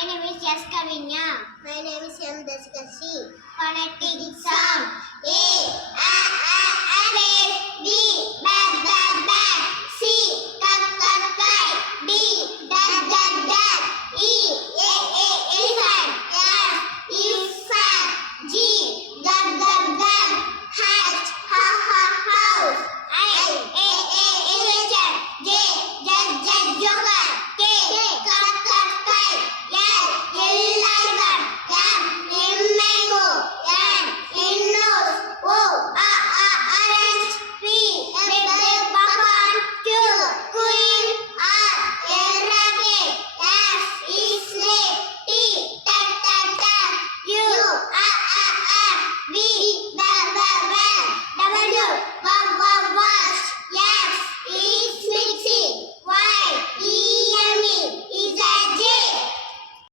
My name is S. Kavinya. My name is M. Dasikasi. Phonetic song. A, A, B, B.